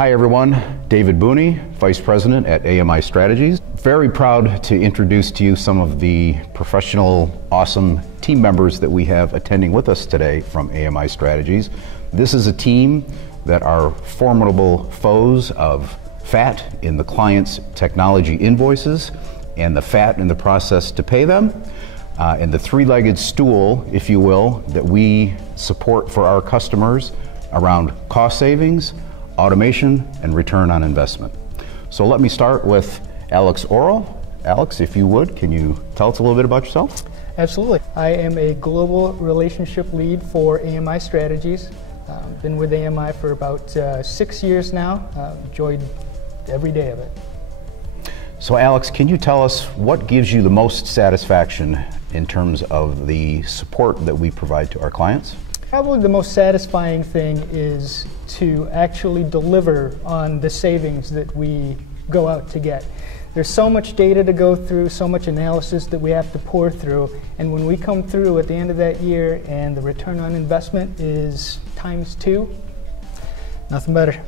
Hi everyone, David Booney, Vice President at AMI Strategies. Very proud to introduce to you some of the professional, awesome team members that we have attending with us today from AMI Strategies. This is a team that are formidable foes of fat in the client's technology invoices and the fat in the process to pay them, and the three-legged stool, if you will, that we support for our customers around cost savings, automation, and return on investment. So let me start with Alex Orrell. Alex, if you would, can you tell us a little bit about yourself? Absolutely. I am a global relationship lead for AMI Strategies. Been with AMI for about 6 years now. Enjoyed every day of it. So Alex, can you tell us what gives you the most satisfaction in terms of the support that we provide to our clients? Probably the most satisfying thing is to actually deliver on the savings that we go out to get. There's so much data to go through, so much analysis that we have to pour through, and when we come through at the end of that year and the return on investment is ×2, nothing better.